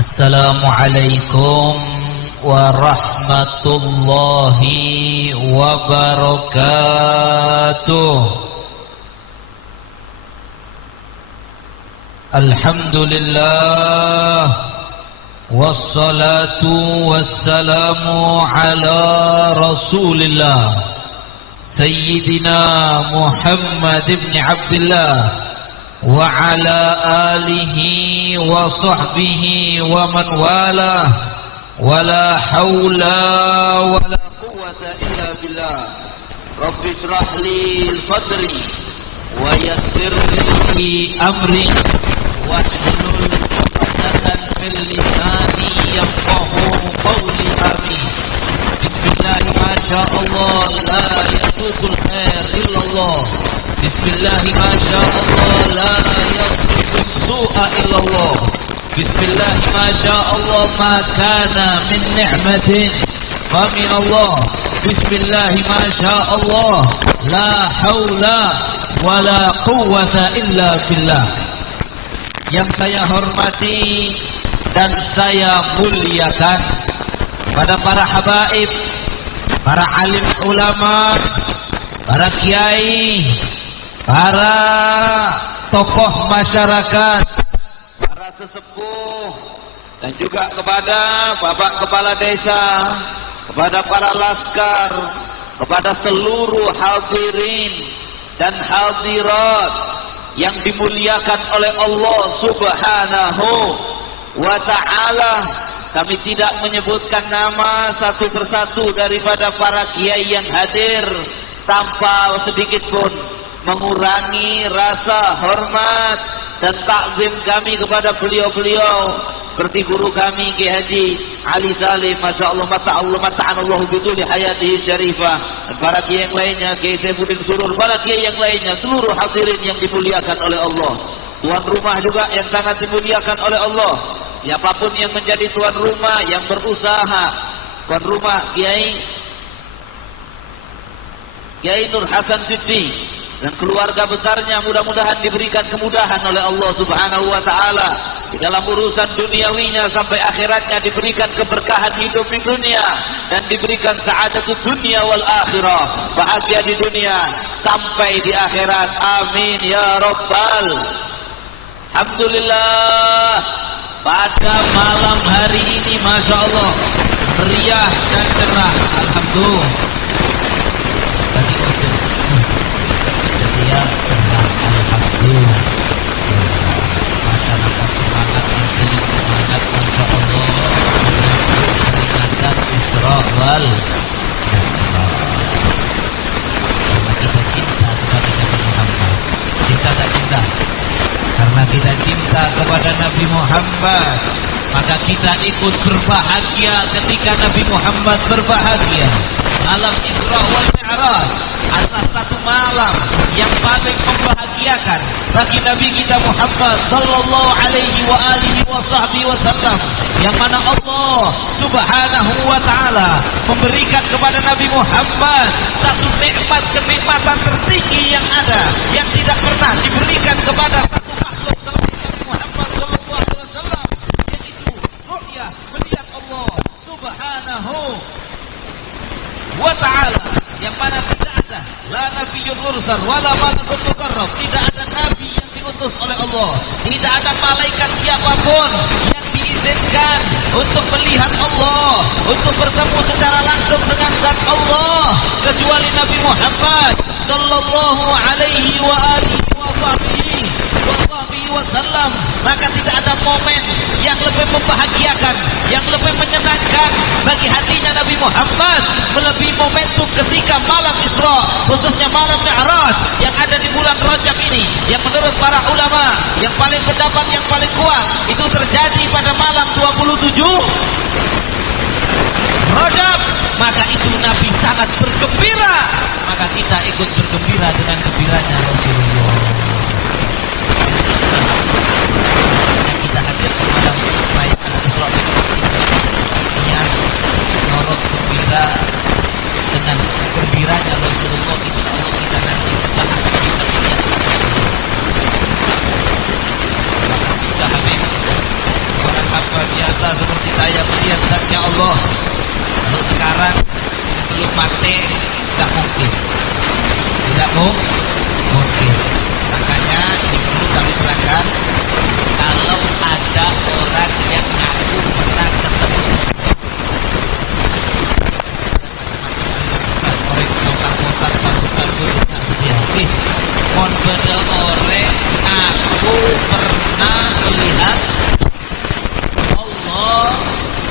Assalamualaikum warahmatullahi wabarakatuh. Alhamdulillah wassalatu wassalamu ala Rasulillah Sayyidina Muhammad ibn Abdullah wa ala alihi wa sahbihi wa man walah wa la hawla wa la quwwata illa billah. Rabbi shrah li sadri wa yassir li amri wa hlul 'uqdatan min lisani yafqahu qawli. Amin. Bismillah, ma sha Allah, la yasuqul khair illallah. Bismillah, ma sya Allah, la yaghfiru su'a illallah. Bismillah, ma sya Allah, ma kana min ni'matin fa min Allah. Bismillah, ma sya Allah, la haula wa la quwwata illa billah. Yang saya hormati dan saya muliakan pada para habaib, para alim ulama, para kiai, para tokoh masyarakat, para sesepuh, dan juga kepada Bapak Kepala Desa, kepada para laskar, kepada seluruh hadirin dan hadirat yang dimuliakan oleh Allah Subhanahu wa ta'ala. Kami tidak menyebutkan nama satu persatu daripada para kiai yang hadir tanpa sedikit pun mengurangi rasa hormat dan takzim kami kepada beliau-beliau seperti guru kami Kiai Haji Ali Salim, Masya Allah, mata'anallahu biduli hayatihi syarifah, dan para kiai yang lainnya, Kiai Saifuddin Surur, para kiai yang lainnya, seluruh hadirin yang dimuliakan oleh Allah, tuan rumah juga yang sangat dimuliakan oleh Allah. Siapapun yang menjadi tuan rumah, yang berusaha, tuan rumah Kiai Nur Hasan Siddiq dan keluarga besarnya, mudah-mudahan diberikan kemudahan oleh Allah Subhanahu wa ta'ala di dalam urusan duniawinya sampai akhiratnya, diberikan keberkahan hidup di dunia dan diberikan sa'adatul dunia wal akhirah, bahagia di dunia sampai di akhirat. Amin ya rabbal. Alhamdulillah, pada malam hari ini Masya Allah meriah dan cerah. Alhamdulillah. Alhamdulillah, masyarakat semangat, intinya semangat, Masya Allah, peringatan Isra wal karena kita cinta kepada Nabi Muhammad. Cinta tak cinta? Karena kita cinta kepada Nabi Muhammad, maka kita ikut berbahagia ketika Nabi Muhammad berbahagia. Malam Isra wal Mi'raj adalah satu malam yang paling membahagiakan bagi Nabi kita Muhammad sallallahu alaihi wa alihi wa sahbihi wasallam, yang mana Allah Subhanahu wa ta'ala memberikan kepada Nabi Muhammad satu nikmat, kenikmatan tertinggi yang ada, yang tidak pernah diberikan kepada satu makhluk selain Nabi Muhammad sallallahu alaihi wasallam, yaitu ru'yah, melihat Allah Subhanahu wa ta'ala, yang mana tidak ada la nabiyyun mursal wala malakun muqarrab, tidak ada nabi yang diutus oleh Allah, tidak ada malaikat siapapun yang diizinkan untuk melihat Allah, untuk bertemu secara langsung dengan zat Allah, kecuali Nabi Muhammad sallallahu alaihi wa alihi wa sahbihi wasallam. Maka tidak ada momen yang lebih membahagiakan, yang lebih menyenangkan bagi hatinya Nabi Muhammad melebihi momentum ketika malam Isra, khususnya malam Mi'raj yang ada di bulan Rajab ini, yang menurut para ulama yang paling pendapat yang paling kuat itu terjadi pada malam 27 Rajab. Maka itu Nabi sangat bergembira, maka kita ikut bergembira dengan gembiranya Rasulullah. Kita hadir ke malam perayaan Isra Mi'raj, norok gembira dengan gembiranya Rasulullah. Insya Allah kita nanti juga akan bisa melihat bahkan bisa Habib, seorang hamba biasa saya melihat zatnya Allah. Kalau sekarang belum mati, tidak mungkin. Tidak mungkin. Makanya ini perlu kami terangkan, kalau ada orang yang ngaku pernah ketemu kosan sambut-sambut tak sediati mon beda orang aku pernah melihat Allah,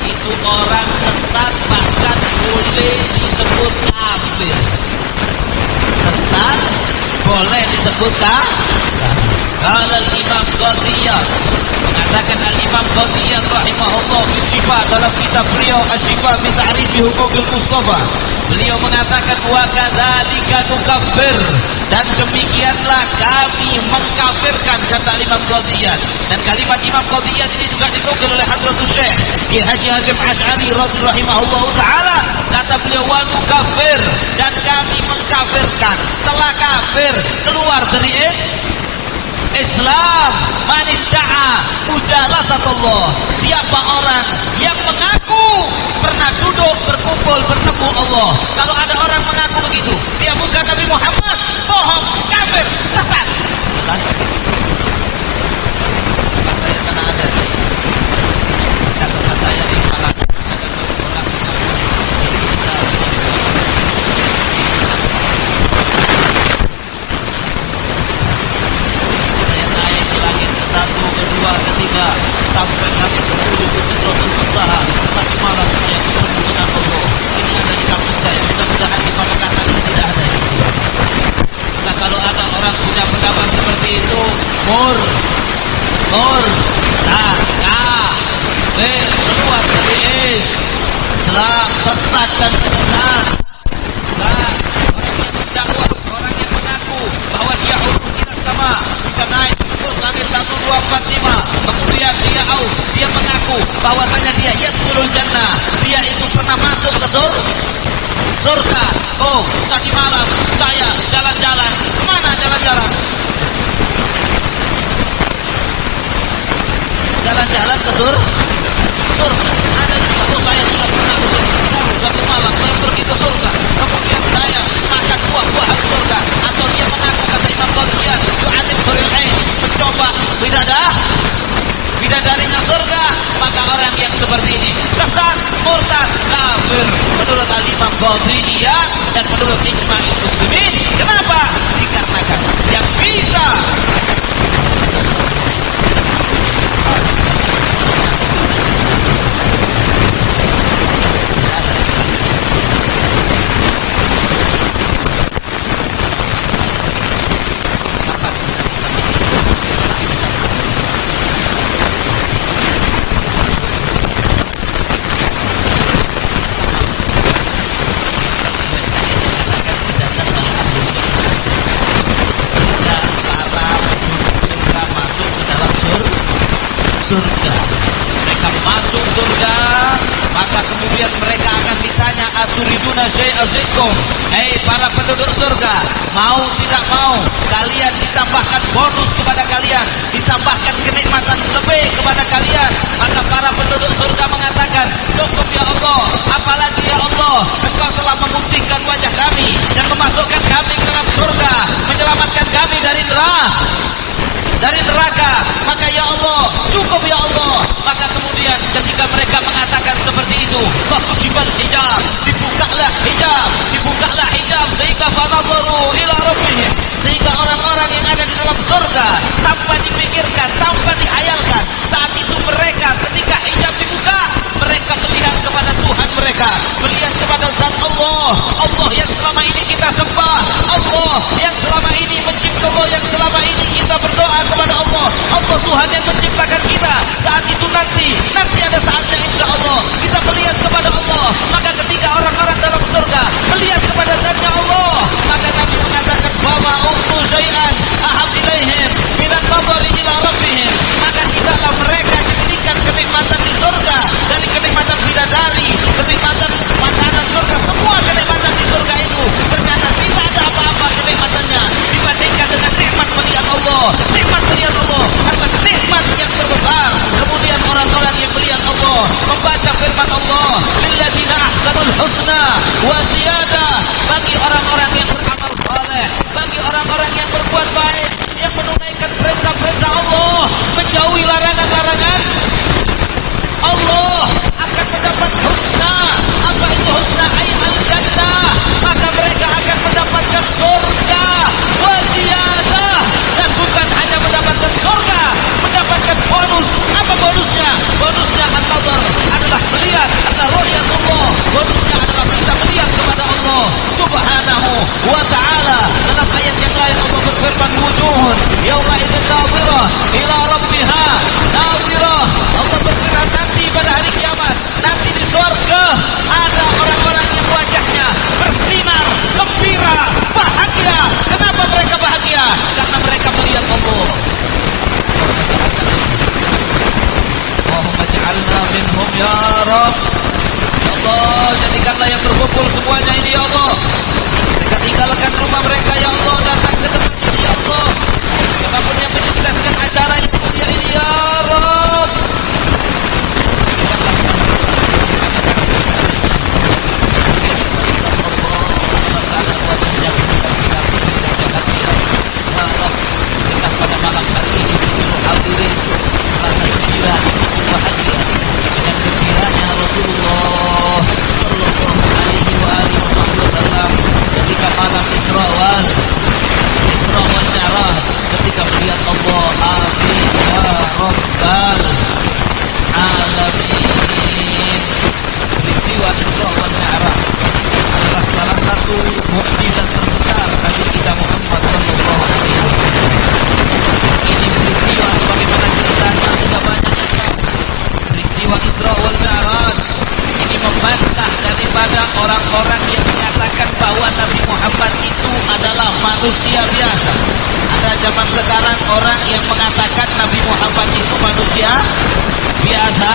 itu orang sesat, bahkan boleh disebut kafir. Sesat boleh disebut kafir. Kalau Imam Qadiyah mengatakan, Al-Imam Qadiyah rahimahullah fi Syifa, dalam kitab beliau Asy-Syifa bi Ta'rifi Huquqil Mustafa, beliau mengatakan wa kadzalika nukaffir, dan demikianlah kami mengkafirkan, kata Imam Qadiyah. Dan kalimat Imam Qadiyah ini juga dinukil oleh Hadratus Syekh Ki Haji Hasyim Asy'ari radhiyallahu taala, kata beliau wa nukaffir, dan kami mengkafirkan, telah kafir, keluar dari Islam, manidda'a mujalasatullah, siapa orang yang mengaku pernah duduk, berkumpul, bertemu Allah. Kalau ada orang mengaku begitu, dia bukan Nabi Muhammad, bohong, kafir, sesat. Jelas? Saya tanah ada di tempat saya di Malang. Satu, kedua, ketiga, sampai kami bertuju ke Sidratul Muntaha. Tapi malam saya bertemu dengan Allah. Ini ada di kampung saya. Mudah-mudahan di Pamekasan ini tidak ada. Maka kalau ada orang punya pendapat seperti itu, keluar dari Islam, sesat dan sesat. Orang yang mengaku bahwa dia urut kita sama, bisa naik langit 1245, kemudian dia mengaku bahwasanya dia yadkhulul jannah, dia itu pernah masuk ke surga. Oh, tadi malam saya jalan-jalan. Kemana jalan-jalan? Jalan-jalan ke surga. Ada juga. Oh, saya sudah pernah ke surga. Satu malam saya pergi ke surga, kemudian saya makan buah-buahan surga. Atau dia mengaku, kata Imam Qadiyah, yu'adib huril ain, mencoba bidadarinya surga. Maka orang yang seperti ini sesat, murtad, kafir menurut Al-Imam Qadiyah dan menurut ijma'il muslimin. Kenapa? Dikarenakan yang bisa surga. Mereka masuk surga, maka kemudian mereka akan ditanya, aturiduna syai'azikum, hei para penduduk surga, mau tidak mau kalian ditambahkan bonus kepada kalian, ditambahkan kenikmatan lebih kepada kalian. Maka para penduduk surga mengatakan, cukup ya Allah, apalagi ya Allah, Engkau telah memutihkan wajah kami dan memasukkan kami ke dalam surga, menyelamatkan kami dari neraka. Maka ya Allah, cukup ya Allah. Maka kemudian ketika mereka mengatakan seperti itu, fakushifal hijab, dibukalah hijab sehingga fanadharu ila rabbihim, sehingga orang-orang yang ada di dalam surga tanpa dipikirkan, tanpa dihayalkan, saat itu mereka ketika hijab dibuka, mereka melihat kepada Tuhan mereka, melihat kepada zat Allah yang selama ini kita sembah, Allah yang selama ini mencipta, Allah yang selama ini kita berdoa kepada Allah Tuhan yang menciptakan kita. Saat itu nanti ada saatnya insya Allah kita melihat kepada Allah. Maka ketika orang-orang dalam surga melihat kepada zatnya Allah, maka Nabi mengatakan bahwa utu syai'an ahab ilaihim minan nadhari ila rabbihim, maka tidaklah mereka diberikan kenikmatan di surga dari kenikmatan bidadari, kenikmatan makanan surga, semua kenikmatan di surga itu ternyata tidak ada apa-apa kenikmatannya dibandingkan dengan nikmat melihat Allah. Nikmat melihat Allah adalah nikmat yang terbesar. Kemudian orang-orang yang melihat Allah membaca ahsanul husna wa ziyadah. Bagi orang-orang yang beramal saleh, bagi orang-orang yang berbuat baik, yang menunaikan perintah-perintah Allah, menjauhi larangan-larangan Allah, akan mendapat husna. Apa itu husna? Ay al-jannah. Maka mereka akan mendapatkan surga wa ziyadah. Dan bukan hanya mendapatkan surga, mendapatkan bonus. Apa bonusnya? Bonusnya an-nadhar, adalah melihat, adalah ru'yatullah. Bonusnya adalah bisa melihat kepada Allah Subhanahu wa ta'ala. Dalam ayat yang lain Allah berfirman, wujuhun yauma idzin nadhirah ila rabbiha nadhirah. Allah berfirman nanti pada hari kiamat, nanti di surga ada orang-orang yang wajahnya bersinar, gembira, bahagia. Kenapa mereka bahagia? Karena mereka melihat Allah. Allahumma ja'alna minhum ya Rabb. Ya Allah, jadikanlah yang berkumpul semuanya ini ya Allah. Mereka tinggalkan rumah mereka ya Allah, datang ke tempat ini ya Allah. Siapapun yang menyukseskan acara yang mulia ini ya Rabb. Pada malam hari ini seluruh hadirin merasa gembira, bahagia dengan gembiranya Rasulullah Sallallahu Alaihi Wasallam ketika malam Isra wal Mi'raj, ketika melihat Allah. Amin ya Rabbal Alamin. Peristiwa Isra wal Mi'raj adalah salah satu mukjizat terbesar Nabi kita Muhammad Sallallahu Alaihi Wasallam. Ini peristiwa sebagaimana ceritanya sudah banyak kita. Peristiwa Isra wal Mi'raj ini membantah daripada orang-orang yang mengatakan bahwa Nabi Muhammad itu adalah manusia biasa. Ada zaman sekarang orang yang mengatakan Nabi Muhammad itu manusia biasa.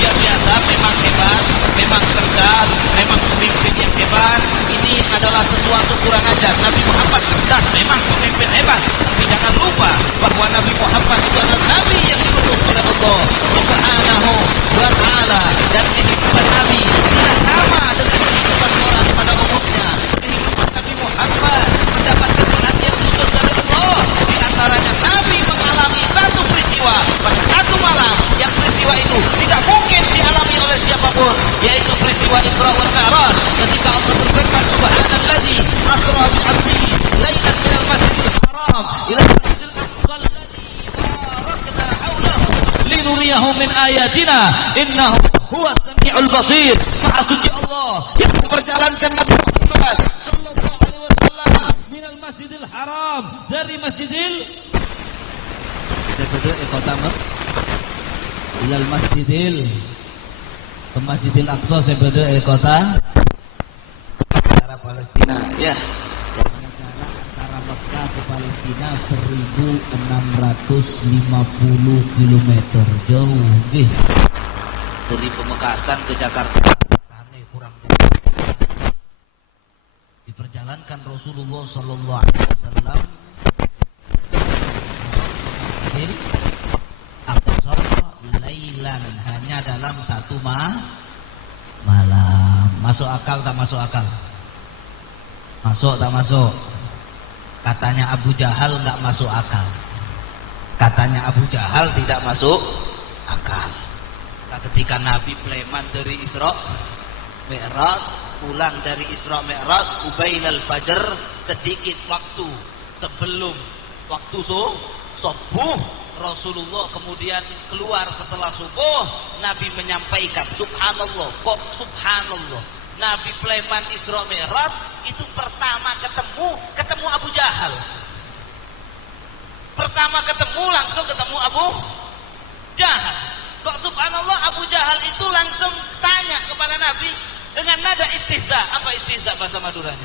Dia biasa, memang hebat, memang cerdas, memang pemimpin yang hebat. Ini adalah sesuatu kurang ajar. Nabi Muhammad cerdas, memang pemimpin hebat. Tapi jangan lupa bahwa Nabi Muhammad itu adalah Nabi yang diutus oleh Allah Subhanahu wa ta'ala. Dan kehidupan Nabi tidak sama dengan kehidupan orang pada umumnya. Kehidupan Nabi Muhammad mendapatkan perhatian khusus dari Allah. Di antaranya Nabi mengalami satu peristiwa pada satu malam, yang peristiwa itu tidak mungkin dialami oleh siapapun, yaitu peristiwa Isra wal Mi'raj. Ketika Allah berfirman, subhanalladzi asra bi 'abdihi lailan minal masjidil haram ila masjidil aqsa alladzi barakna hawlahu linuriyahu min ayatina innahu huwas samiul basir. Maha suci Allah yang memperjalankan Nabi Muhammad sallallahu alaihi wasallam minal masjidil haram, dari masjidil kota ilal masjidil ke Masjidil Aqsa sebeda kota antara Palestina ya. Jarak antara Mekah ke Palestina 1650 km jauh nggih. Dari Pemekasan ke Jakarta tane kurang diperjalankan Rasulullah sallallahu alaihi wasallam Aqsa lailan, hanya dalam satu malam. Masuk akal tak masuk akal? Masuk tak masuk? Katanya Abu Jahal enggak masuk akal. Katanya Abu Jahal tidak masuk akal. Nah, ketika Nabi Sulaiman dari Isra Mi'raj, pulang dari Isra Mi'raj ubainal fajr, sedikit waktu sebelum waktu subuh, Rasulullah kemudian keluar setelah subuh. Nabi menyampaikan, subhanallah, kok subhanallah, Nabi Sulaiman Isra Mi'raj itu pertama ketemu Abu Jahal. Pertama ketemu langsung ketemu Abu Jahal. Kok subhanallah, Abu Jahal itu langsung tanya kepada Nabi dengan nada istihza. Apa istihza bahasa Maduranya?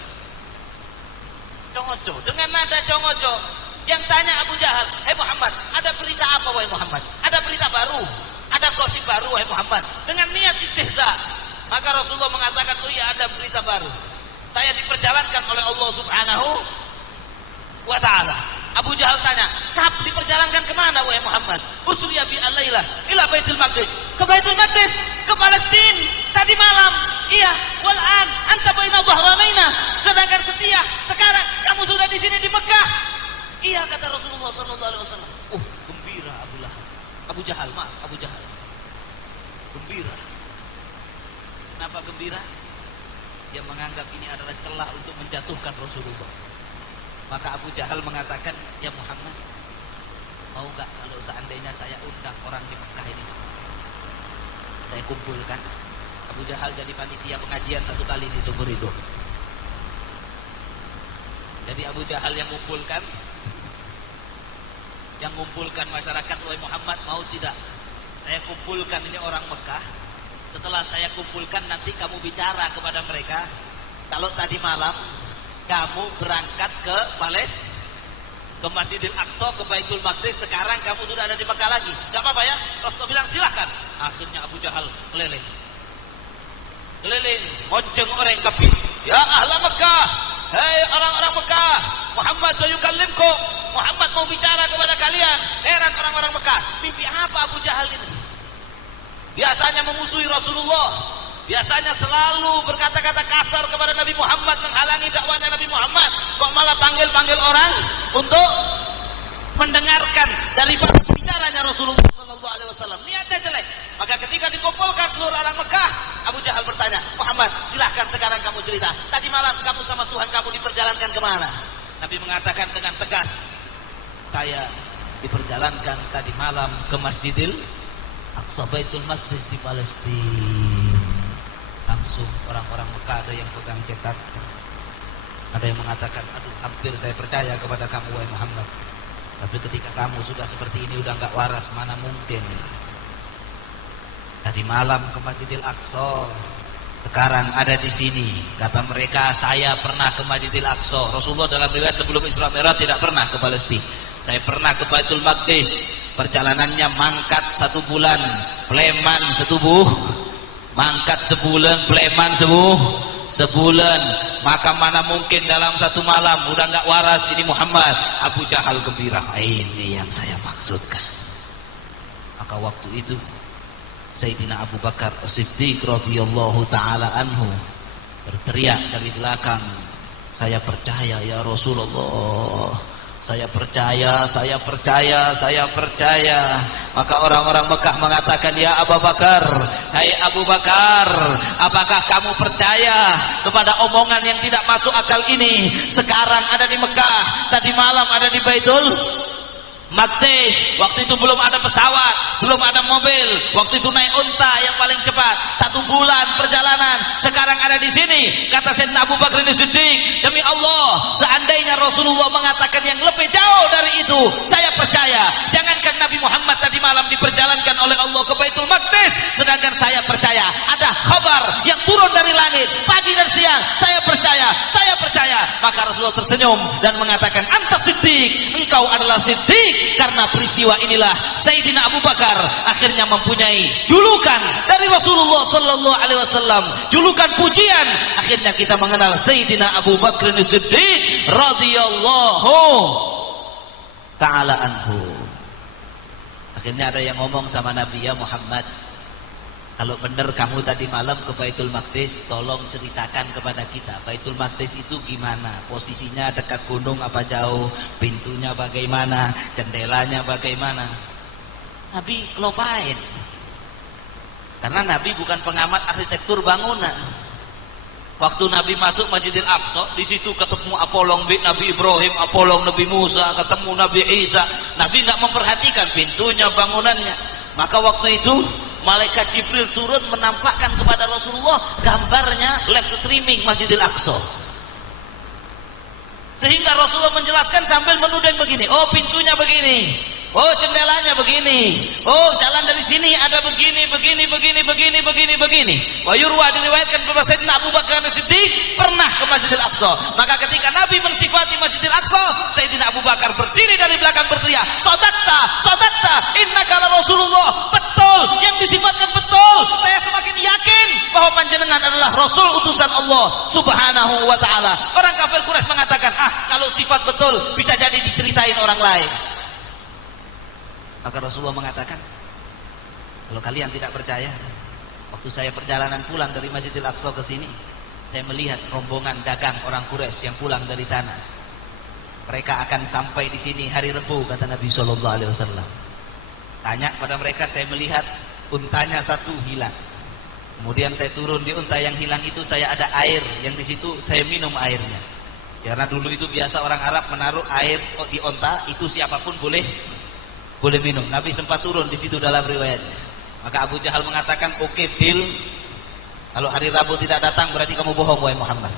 Congoco, dengan nada congoco. Yang tanya Abu Jahal, "Hei Muhammad, ada berita apa wahai Muhammad? Ada berita baru? Ada gosip baru wahai Muhammad?" Dengan niat istihza. Maka Rasulullah mengatakan, "Oh iya, ada berita baru. Saya diperjalankan oleh Allah Subhanahu wa ta'ala." Abu Jahal tanya, "Kamu diperjalankan kemana wahai Muhammad?" "Usriya bi al-lailah ila Baitul Maqdis." "Ke Baitul Maqdis, ke Palestina tadi malam." "Iya setia, wal'an anta baina dhahranaina, sedangkan setia sekarang kamu sudah di sini di Mekah. Iya, kata Rasulullah sallallahu alaihi wasallam. Gembira Abu Jahal, Abu Jahal. Gembira. Kenapa gembira? Dia menganggap ini adalah celah untuk menjatuhkan Rasulullah. Maka Abu Jahal mengatakan, ya Muhammad, mau gak kalau seandainya saya undang orang di Mekah ini semua, saya kumpulkan. Abu Jahal jadi panitia pengajian satu kali di seumur hidup. Jadi Abu Jahal yang mengumpulkan masyarakat. Wahai Muhammad, mau tidak saya kumpulkan ini orang Mekah? Setelah saya kumpulkan, nanti kamu bicara kepada mereka, kalau tadi malam kamu berangkat ke ke Masjidil Aqsa, ke Baitul Maqdis, sekarang kamu sudah ada di Mekah lagi, gak apa-apa ya? Rasulullah bilang silahkan. Akhirnya Abu Jahal keliling, monceng orang kafir. Ya ahla Mekah, hei orang-orang Mekah, Muhammad yukallimkum, Muhammad mau bicara kepada kalian. Heran orang-orang Mekah, mimpi apa Abu Jahal ini? Biasanya memusuhi Rasulullah, biasanya selalu berkata-kata kasar kepada Nabi Muhammad, menghalangi dakwahnya Nabi Muhammad. Kok malah panggil-panggil orang untuk mendengarkan daripada bicaranya Rasulullah SAW. Niatnya jelek. Maka ketika dikumpulkan seluruh orang Mekah, Abu Jahal bertanya, Muhammad, silahkan sekarang kamu cerita. Tadi malam kamu sama Tuhan kamu diperjalankan kemana? Nabi mengatakan dengan tegas, saya diperjalankan tadi malam ke Masjidil Aqsa, Baitul Maqdis di Palestina. Langsung orang-orang Mekah ada yang pegang cetak, ada yang mengatakan, aduh hampir saya percaya kepada kamu wahai Muhammad, tapi ketika kamu sudah seperti ini udah nggak waras, mana mungkin. Tadi malam ke Masjidil Aqsa, sekarang ada di sini. Kata mereka, saya pernah ke Masjidil Aqsa. Rasulullah dalam riwayat sebelum Isra Mi'raj tidak pernah ke Palestina. Saya pernah ke Baitul Maqdis. Perjalanannya mangkat 1 bulan, Pleman setubuh. Mangkat sebulan, Pleman sebulan. Maka mana mungkin dalam 1 malam udah nggak waras ini Muhammad. Abu Jahal gembira, ini yang saya maksudkan. Maka waktu itu Sayyidina Abu Bakar As-Siddiq radhiyallahu taala anhu berteriak dari belakang, saya percaya ya Rasulullah, saya percaya. Maka orang-orang Mekah mengatakan, ya Abu Bakar, hai Abu Bakar, apakah kamu percaya kepada omongan yang tidak masuk akal ini? Sekarang ada di Mekah, tadi malam ada di Baitul Maqdis. Waktu itu belum ada pesawat, belum ada mobil. Waktu itu naik unta yang paling cepat, 1 bulan perjalanan. Sekarang ada di sini. Kata Sayyidina Abu Bakar As-Siddiq, demi Allah, seandainya Rasulullah mengatakan yang lebih jauh dari itu, saya percaya. Jangankan Nabi Muhammad tadi malam diperjalankan oleh Allah ke Baitul Maqdis, sedangkan saya percaya ada kabar yang turun dari langit pagi dan siang. Saya percaya. Maka Rasulullah tersenyum dan mengatakan, anta Siddiq, engkau adalah Siddiq. Karena peristiwa inilah Sayyidina Abu Bakar akhirnya mempunyai julukan dari Rasulullah sallallahu alaihi wasallam, julukan pujian. Akhirnya kita mengenal Sayyidina Abu Bakar As-Siddiq radhiyallahu taala anhu. Akhirnya ada yang ngomong sama Nabi, ya Muhammad, kalau benar kamu tadi malam ke Baitul Maqdis, tolong ceritakan kepada kita, Baitul Maqdis itu gimana? Posisinya dekat gunung apa jauh? Pintunya bagaimana? Jendelanya bagaimana? Nabi kelopain. Karena Nabi bukan pengamat arsitektur bangunan. Waktu Nabi masuk Masjidil Aqsa, di situ ketemu apolong Nabi Ibrahim, apolong Nabi Musa, ketemu Nabi Isa. Nabi nggak memperhatikan pintunya, bangunannya. Maka waktu itu Malaikat Jibril turun menampakkan kepada Rasulullah gambarnya live streaming Masjidil Aqsa. Sehingga Rasulullah menjelaskan sambil menuding begini, oh pintunya begini, oh jendelanya begini, oh jalan dari sini ada begini. Wa yurwa diriwayatkan bahwa Sayyidina Abu Bakar As-Siddiq pernah ke Masjidil Aqsa. Maka ketika Nabi mensifati Masjidil Aqsa, Sayyidina Abu Bakar berdiri dari belakang berteriak, Sodakta, innaka la Rasulullah. Betul, yang disifatkan betul. Saya semakin yakin bahwa panjenengan adalah Rasul utusan Allah Subhanahu wa ta'ala. Orang kafir Quraisy mengatakan, kalau sifat betul bisa jadi diceritain orang lain. Maka Rasulullah mengatakan, kalau kalian tidak percaya, Waktu saya perjalanan pulang dari Masjidil Aqsa ke sini, saya melihat rombongan dagang orang Quraisy yang pulang dari sana. Mereka akan sampai di sini hari Rabu, kata Nabi Shallallahu Alaihi Wasallam. Tanya pada mereka, saya melihat untanya satu hilang. Kemudian saya turun di unta yang hilang itu, saya ada air yang di situ, saya minum airnya. Karena dulu itu biasa orang Arab menaruh air di unta, itu siapapun boleh minum. Nabi sempat turun di situ dalam riwayatnya. Maka Abu Jahal mengatakan, oke, deal. Kalau hari Rabu tidak datang berarti kamu bohong, wahai Muhammad.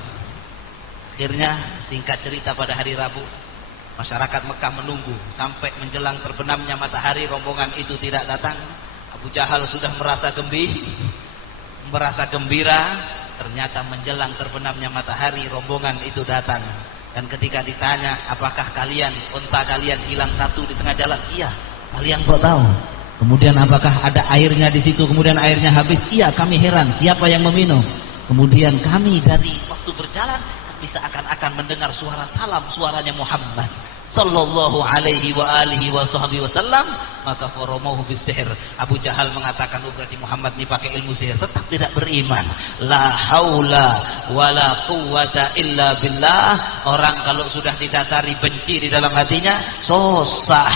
Akhirnya singkat cerita, pada hari Rabu masyarakat Mekah menunggu sampai menjelang terbenamnya matahari, rombongan itu tidak datang. Abu Jahal sudah merasa gembira. Ternyata menjelang terbenamnya matahari, rombongan itu datang. Dan ketika ditanya, apakah kalian, unta kalian hilang satu di tengah jalan? Iya. Kalian kok tahu? Kemudian apakah ada airnya di situ? Kemudian airnya habis? Iya. Kami heran, siapa yang meminum? Kemudian kami dari waktu berjalan bisa akan mendengar suara salam, suaranya Muhammad sallallahu alaihi wa alihi wa sahbihi wasallam. Maka faramuhu bisihir. Abu Jahal mengatakan, oh berarti Muhammad ini pakai ilmu sihir. Tetap tidak beriman. La haula wala quwwata illa billah. Orang kalau sudah didasari benci di dalam hatinya, susah.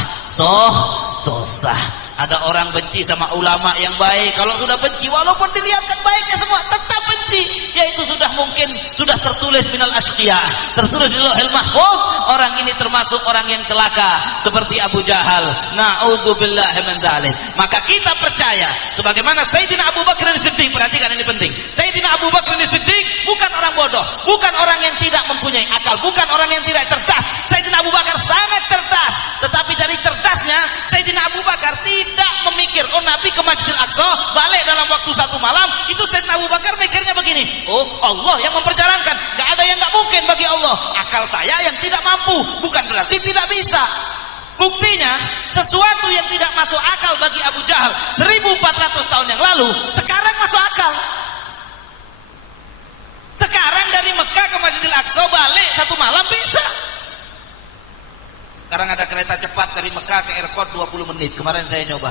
Ada orang benci sama ulama yang baik, kalau sudah benci walaupun dilihatkan baiknya semua tetap benci, yaitu sudah mungkin sudah tertulis minal asqiya, tertulis di Lauhul Mahfuz, orang ini termasuk orang yang celaka seperti Abu Jahal. Na'udzubillahi min dzalik. Maka kita percaya sebagaimana Sayyidina Abu Bakar As-Siddiq, perhatikan ini penting. Sayyidina Abu Bakar As-Siddiq bukan orang bodoh, bukan orang yang tidak mempunyai akal, bukan orang yang tidak cerdas. Sayyidina Abu Bakar sangat cerdas, tetapi dari cerdasnya Sayyidina Abu Bakar tidak memikir, oh Nabi ke Masjidil Aqsa balik dalam waktu satu malam. Itu Sayyidina Abu Bakar mikirnya begini, oh Allah yang memperjalankan, gak ada yang gak mungkin bagi Allah. Akal saya yang tidak mampu, bukan berarti tidak bisa. Buktinya sesuatu yang tidak masuk akal bagi Abu Jahal 1400 tahun yang lalu, sekarang masuk akal. Sekarang dari Mekah ke Masjidil Aqsa balik satu malam bisa. Sekarang ada kereta cepat dari Mekah ke airport 20 menit. Kemarin saya nyoba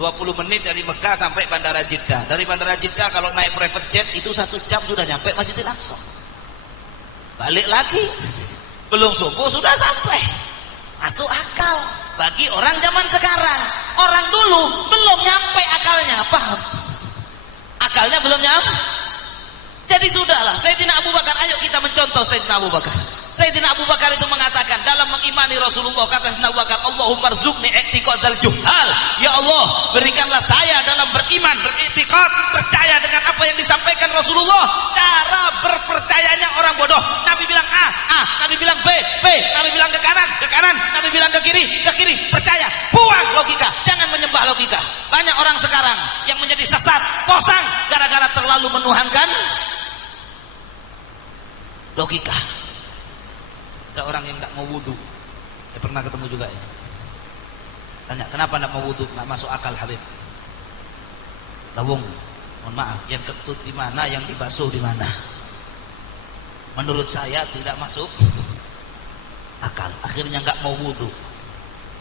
20 menit dari Mekah sampai Bandara Jeddah. Dari Bandara Jeddah kalau naik private jet itu 1 jam sudah nyampe Masjidil Aqsa. Balik lagi belum subuh sudah sampai. Masuk akal bagi orang zaman sekarang. Orang dulu belum nyampe akalnya, paham? Akalnya belum nyampe. Jadi sudahlah, Sayyidina Abu Bakar, ayo kita mencontoh Sayyidina Abu Bakar. Sayyidina Abu Bakar itu mengatakan dalam mengimani Rasulullah, kata Sayyidina Abu Bakar, Allahumma rzuqni i'tiqadal juhal. Ya Allah, berikanlah saya dalam beriman, beriktikad, percaya dengan apa yang disampaikan Rasulullah. Cara berpercayanya orang bodoh. Nabi bilang A, Nabi bilang B, Nabi bilang ke kanan, Nabi bilang ke kiri, percaya. Buang logika, jangan menyembah logika. Banyak orang sekarang yang menjadi sesat, posang gara-gara terlalu menuhankan logika. Ada orang yang tidak mau wudhu, saya pernah ketemu juga ya. Tanya, kenapa tidak mau wudhu? Tidak masuk akal Habib. Lawung, mohon maaf, yang ketut di mana, yang dibasuh di mana? Menurut saya tidak masuk akal. Akhirnya nggak mau wudhu.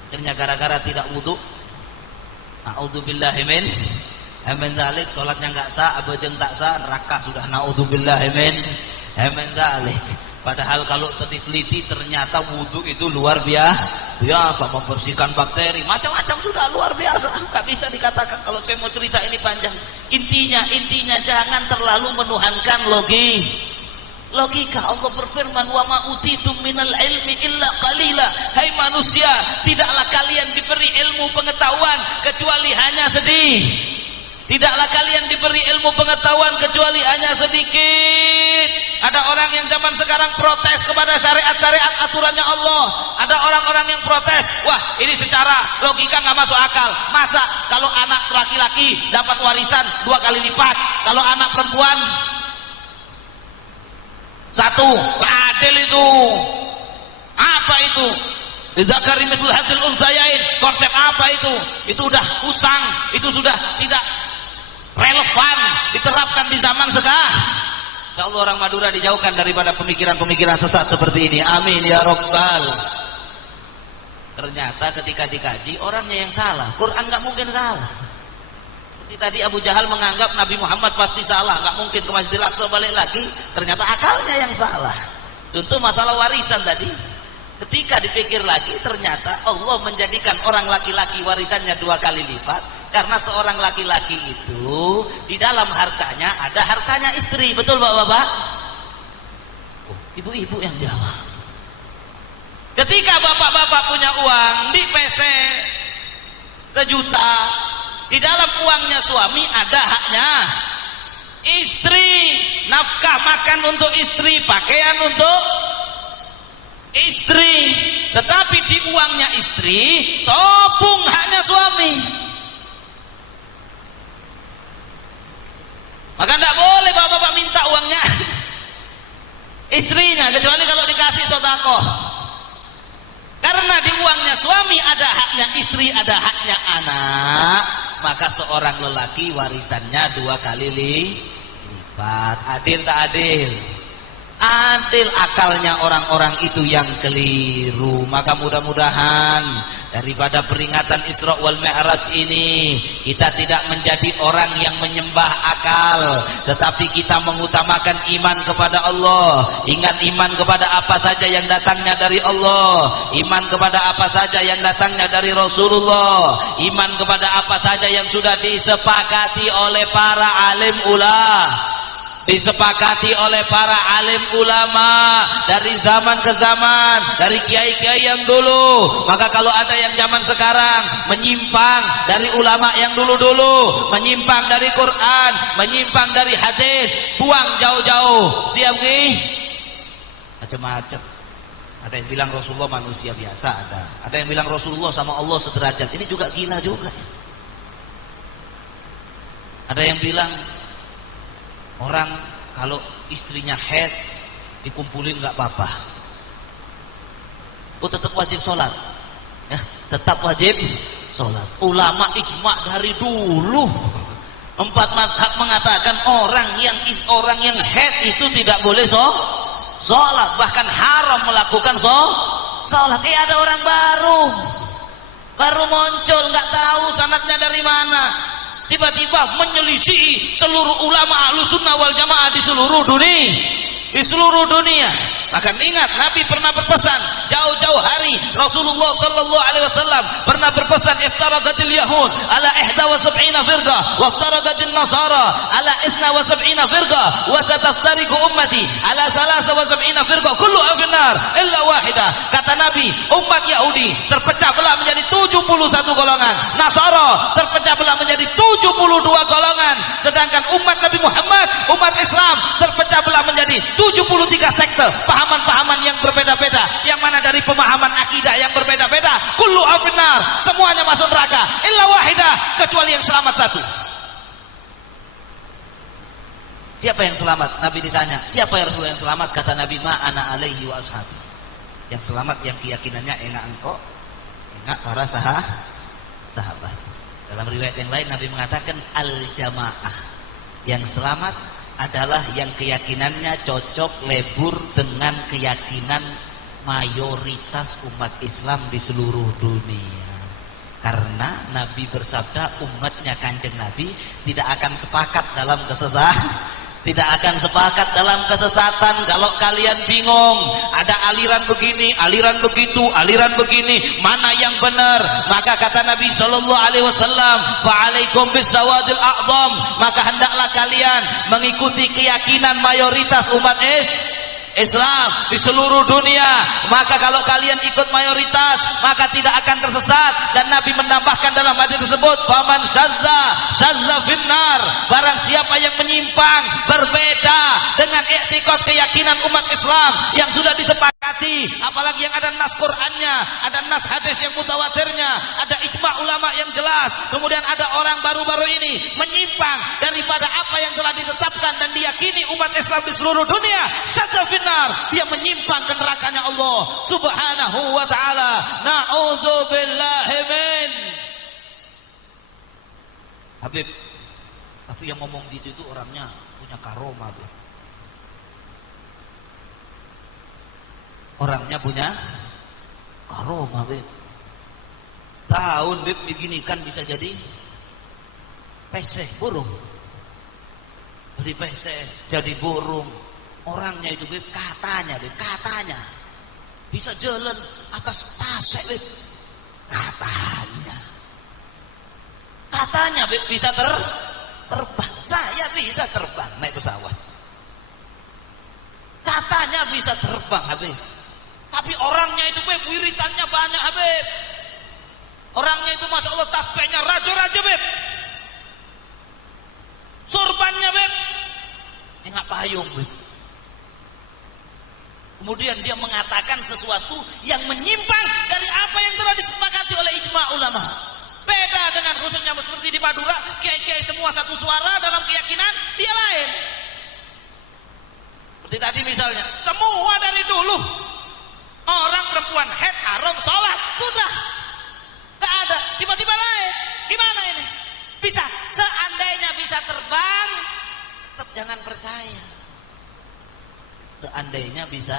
Akhirnya gara-gara tidak wudhu, na'udzubillahi min dzalik, sholatnya nggak sah, abajeng tak sah, neraka sudah, na'udzubillahi min dzalik. Padahal kalau diteliti ternyata wudhu itu luar biasa membersihkan bakteri, macam-macam sudah luar biasa. Gak bisa dikatakan, kalau saya mau cerita ini panjang. Intinya jangan terlalu menuhankan logika. Allah berfirman, wa ma utitum minal ilmi illa qalila. Hai manusia, tidaklah kalian diberi ilmu pengetahuan kecuali hanya sedikit. Tidaklah kalian diberi ilmu pengetahuan kecuali hanya sedikit. Ada orang yang zaman sekarang protes kepada syariat-syariat aturannya Allah. Ada orang-orang yang protes, wah ini secara logika nggak masuk akal. Masa kalau anak laki-laki dapat warisan 2 kali lipat, kalau anak perempuan 1? Adil itu. Apa itu? Lidzakari mithlu hadzal unthayain. Konsep apa itu? Itu udah usang, itu sudah tidak relevan diterapkan di zaman sekarang. Insyaallah orang Madura dijauhkan daripada pemikiran-pemikiran sesat seperti ini. Amin ya Rabbal. Ternyata ketika dikaji orangnya yang salah. Quran nggak mungkin salah. Seperti tadi Abu Jahal menganggap Nabi Muhammad pasti salah, nggak mungkin ke Masjidil Aqsa balik lagi, ternyata akalnya yang salah. Contoh masalah warisan tadi, ketika dipikir lagi ternyata Allah menjadikan orang laki-laki warisannya 2 kali lipat, karena seorang laki-laki itu di dalam hartanya ada hartanya istri. Betul bapak-bapak? Oh, ibu-ibu yang jawab. Ketika bapak-bapak punya uang di PC 1 juta, di dalam uangnya suami ada haknya istri, nafkah makan untuk istri, pakaian untuk istri. Tetapi di uangnya istri sopung haknya suami, maka tidak boleh bapak-bapak minta uangnya istrinya, kecuali kalau dikasih sedekah. Karena di uangnya suami ada haknya istri, ada haknya anak, maka seorang lelaki warisannya 2 kali lipat. Adil tak adil? Adil. Akalnya orang-orang itu yang keliru. Maka mudah-mudahan daripada peringatan Isra wal Mi'raj ini kita tidak menjadi orang yang menyembah akal, tetapi kita mengutamakan iman kepada Allah. Ingat, iman kepada apa saja yang datangnya dari Allah, iman kepada apa saja yang datangnya dari Rasulullah, iman kepada apa saja yang sudah disepakati oleh para alim ulama, disepakati oleh para alim ulama dari zaman ke zaman, dari kiai-kiai yang dulu. Maka kalau ada yang zaman sekarang menyimpang dari ulama yang dulu-dulu, menyimpang dari Quran, menyimpang dari hadis, buang jauh-jauh. Siap nih? Macam-macam. Ada yang bilang Rasulullah manusia biasa, ada yang bilang Rasulullah sama Allah sederajat. Ini juga gila juga. Ada yang bilang orang kalau istrinya haid dikumpulin nggak apa-apa, oh tetap wajib sholat, ya tetap wajib sholat. Ulama ijma dari dulu, 4 mazhab mengatakan orang yang haid itu tidak boleh sholat, bahkan haram melakukan sholat. Ada orang baru muncul, nggak tahu sanadnya dari mana, tiba-tiba menyelisih seluruh ulama Ahlussunnah wal Jamaah di seluruh dunia. Akan ingat, Nabi pernah berpesan jauh-jauh hari. Rasulullah sallallahu alaihi wasallam pernah berpesan, iftaradatil yahud ala 71 firqah wa iftaradatil nasara ala 72 firqah wa sataftariqu ummati ala 73 firqah kulluha finnar illa wahidah. Kata Nabi, umat Yahudi terpecah belah menjadi 71 golongan, Nasara terpecah belah menjadi 72 golongan, sedangkan umat Nabi Muhammad, umat Islam terpecah belah menjadi 73 sekte, pahaman-pahaman yang berbeda-beda, yang mana dari pemahaman akidah yang berbeda-beda. Kullu afinnar, semuanya masuk neraka illa wahidah, kecuali yang selamat 1. Siapa yang selamat? Nabi ditanya, siapa yang Rasulullah yang selamat? Kata Nabi, ma ana alaihi wa ashabi. Yang selamat yang keyakinannya enggak engkau, enggak para sahabat. Dalam riwayat yang lain Nabi mengatakan al-jamaah. Yang selamat adalah yang keyakinannya cocok lebur dengan keyakinan mayoritas umat Islam di seluruh dunia. Karena Nabi bersabda, umatnya Kanjeng Nabi tidak akan sepakat dalam kesesatan. Kalau kalian bingung, ada aliran begini, aliran begitu, aliran begini, mana yang benar? Maka kata Nabi sallallahu alaihi wasallam, "Fa'alaikum bisawadil a'zam." Maka hendaklah kalian mengikuti keyakinan mayoritas umat Islam di seluruh dunia. Maka kalau kalian ikut mayoritas, maka tidak akan tersesat. Dan Nabi menambahkan dalam hadis tersebut, faman syadza finnar, barang siapa yang menyimpang berbeda dengan i'tiqad keyakinan umat Islam yang sudah disepakati, apalagi yang ada nas Qur'annya, ada nas hadis yang mutawatirnya, ada ijma ulama yang jelas, kemudian ada orang baru-baru ini menyimpang daripada apa yang telah ditetapkan dan diyakini umat Islam di seluruh dunia, syadza finnar, dia menyimpang ke nerakanya Allah subhanahu wa ta'ala. Na'udzubillahi min. Habib, tapi yang ngomong gitu itu orangnya punya karomah, Habib. Orangnya punya karomah, Habib. Tahun Habib begini kan bisa jadi pesek burung. Dari pesek jadi burung. Orangnya itu Beb, katanya bisa jalan atas pasek Beb. Katanya Beb, bisa terbang. Saya bisa terbang naik pesawat. Katanya bisa terbang Habib. Tapi orangnya itu Beb, wiritannya banyak Habib. Orangnya itu Masya Allah tasbihnya raja-raja Beb. Sorbannya Beb, nggak payung Beb. Kemudian dia mengatakan sesuatu yang menyimpang dari apa yang telah disepakati oleh ijma ulama. Beda dengan khususnya seperti di Madura, kiai-kiai semua satu suara dalam keyakinan, dia lain. Seperti tadi misalnya, semua dari dulu orang perempuan haid haram sholat, sudah nggak ada, tiba-tiba lain. Gimana ini? Bisa, seandainya bisa terbang, tetap jangan percaya. Seandainya bisa,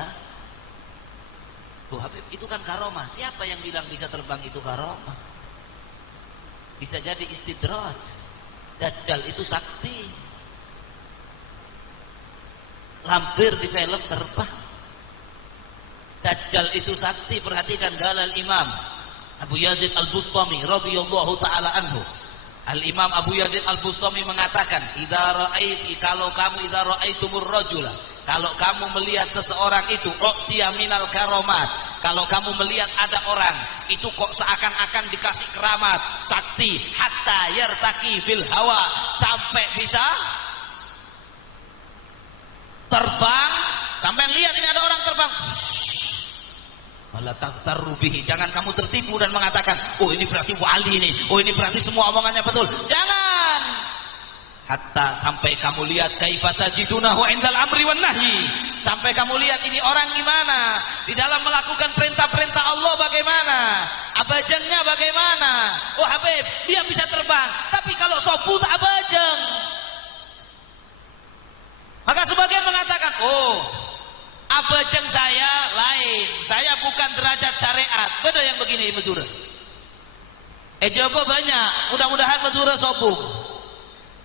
tuh Habib, itu kan karomah. Siapa yang bilang bisa terbang itu karomah? Bisa jadi istidraj. Dajjal itu sakti. Lampir di film terbang. Dajjal itu sakti. Perhatikan dalil Imam Abu Yazid Al-Bustami radhiyallahu taala anhu. Al-Imam Abu Yazid Al-Bustami mengatakan, kalau kamu idza ra'aitumur rajula, kalau kamu melihat seseorang itu u'tiya minal karomat, kalau kamu melihat ada orang itu kok seakan-akan dikasih keramat, sakti, hatta yartaki fil hawa, sampai bisa terbang. Sampai lihat ini ada orang terbang, malah taghtarru bihi, jangan kamu tertipu dan mengatakan, oh ini berarti wali nih, oh ini berarti semua omongannya betul. Jangan. Hatta sampai kamu lihat kaifa tajidunahu indal amri wan nahyi, sampai kamu lihat ini orang gimana di dalam melakukan perintah-perintah Allah, bagaimana abajangnya, bagaimana. Oh Habib, dia bisa terbang, tapi kalau sopu tak abajang. Maka sebagian mengatakan, oh abajang saya lain, saya bukan derajat syariat. Beda yang begini Madura. Jawab banyak, mudah-mudahan Madura sopu.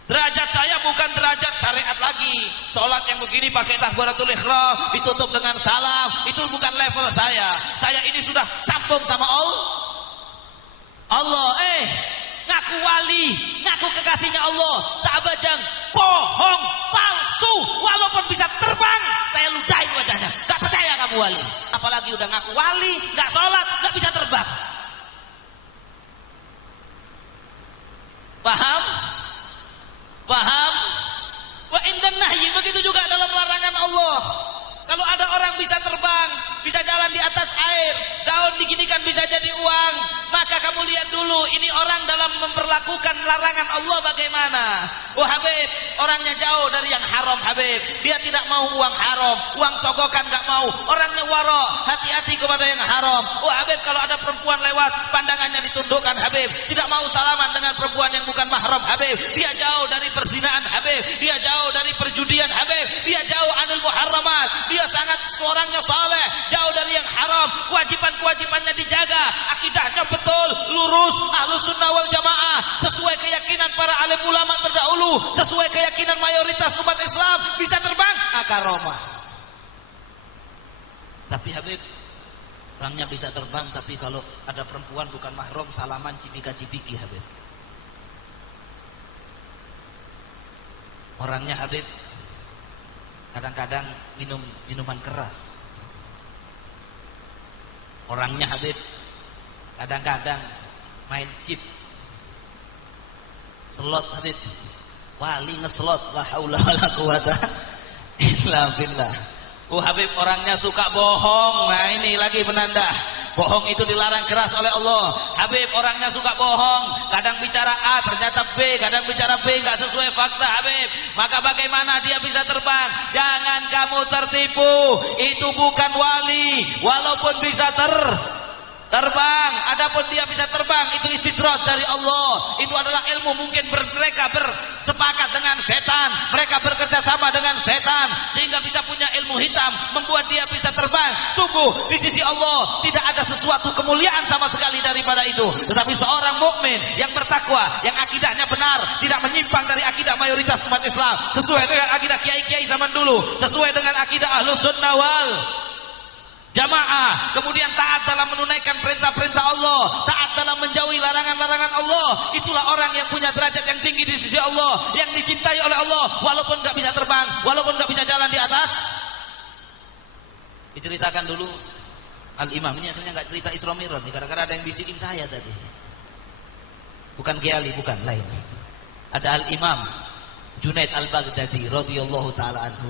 Derajat saya bukan derajat syariat lagi. Sholat yang begini pakai takbiratul ihram, ditutup dengan salam, itu bukan level saya. Saya ini sudah sambung sama Allah. Ngaku wali, ngaku kekasihnya Allah, tak bajang, bohong, palsu. Walaupun bisa terbang, saya ludahin wajahnya. Gak percaya kamu wali. Apalagi udah ngaku wali, gak sholat, gak bisa terbang. Paham? Paham? Wa indan nahyi, begitu juga dalam larangan Allah. Kalau ada orang bisa terbang, bisa jalan di atas air, daun diginikan bisa jadi uang, maka kamu lihat dulu ini orang dalam memperlakukan larangan Allah bagaimana. Oh Habib, orangnya jauh dari yang haram Habib, dia tidak mau uang haram, uang sogokan gak mau, orangnya waro, hati-hati kepada yang haram. Oh Habib, kalau ada perempuan lewat, pandangannya ditundukkan Habib, tidak mau salaman dengan perempuan yang bukan mahram Habib, dia jauh dari perzinaan Habib, dia jauh dari perjudian Habib, dia jauh anil muharramat, dia sangat orangnya saleh, jauh dari yang haram, kewajiban-kewajibannya dijaga, akidahnya betul, lurus, ahlus sunnah wal jamaah, sesuai keyakinan para alim ulama terdahulu, sesuai keyakinan mayoritas umat Islam, bisa terbang, karomah. Tapi Habib, orangnya bisa terbang, tapi kalau ada perempuan bukan mahram, salaman cipika-cipiki Habib. Orangnya Habib kadang-kadang minum minuman keras. Orangnya Habib kadang-kadang main chip, slot Habib, wali ngeslot, la haula wala quwata illa billah. Oh Habib, orangnya suka bohong. Nah ini lagi penanda bohong itu dilarang keras oleh Allah. Habib, orangnya suka bohong, kadang bicara A ternyata B, kadang bicara B nggak sesuai fakta Habib. Maka bagaimana dia bisa terbang? Jangan kamu tertipu, itu bukan wali. Walaupun bisa terbang, adapun dia bisa terbang, itu istidraj dari Allah. Itu adalah ilmu, mungkin mereka bersepakat dengan setan, mereka bekerja sama dengan setan, sehingga kita bisa punya ilmu hitam, membuat dia bisa terbang. Sungguh di sisi Allah tidak ada sesuatu kemuliaan sama sekali daripada itu. Tetapi seorang mukmin yang bertakwa, yang akidahnya benar, tidak menyimpang dari akidah mayoritas umat Islam, sesuai dengan akidah kiai-kiai zaman dulu, sesuai dengan akidah Ahlus Sunnah wal Jamaah, kemudian taat dalam menunaikan perintah-perintah Allah, taat dalam menjauhi larangan-larangan Allah. Itulah orang yang punya derajat yang tinggi di sisi Allah, yang dicintai oleh Allah, walaupun gak bisa terbang, walaupun gak bisa jalan di atas. Diceritakan dulu Al-Imam, ini akhirnya gak cerita Isra Mi'raj nih, gara-gara ada yang bisikin saya tadi. Bukan Kiai Ali, bukan, lain. Ada Al-Imam Junaid Al-Baghdadi radhiyallahu taala anhu.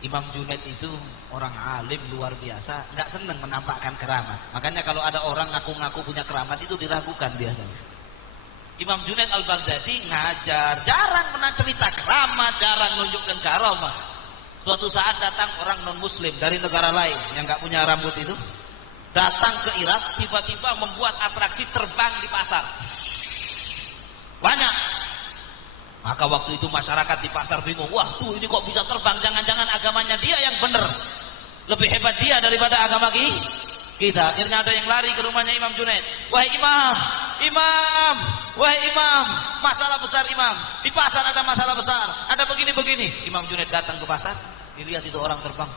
Imam Junaid itu orang alim luar biasa, nggak seneng menampakkan keramat. Makanya kalau ada orang ngaku-ngaku punya keramat itu diragukan biasanya. Imam Junaid Al-Baghdadi ngajar, jarang pernah cerita keramat, jarang nunjukkan karamah. Suatu saat datang orang non-muslim dari negara lain yang nggak punya rambut itu, datang ke Irak, tiba-tiba membuat atraksi terbang di pasar. Banyak. Maka waktu itu masyarakat di pasar bingung, wah tuh ini kok bisa terbang, jangan-jangan agamanya dia yang benar, lebih hebat dia daripada agama kita. Akhirnya ada yang lari ke rumahnya Imam Junaid. Wahai imam, wahai imam, masalah besar imam, di pasar ada masalah besar, ada begini-begini. Imam Junaid datang ke pasar, dilihat itu orang terbang.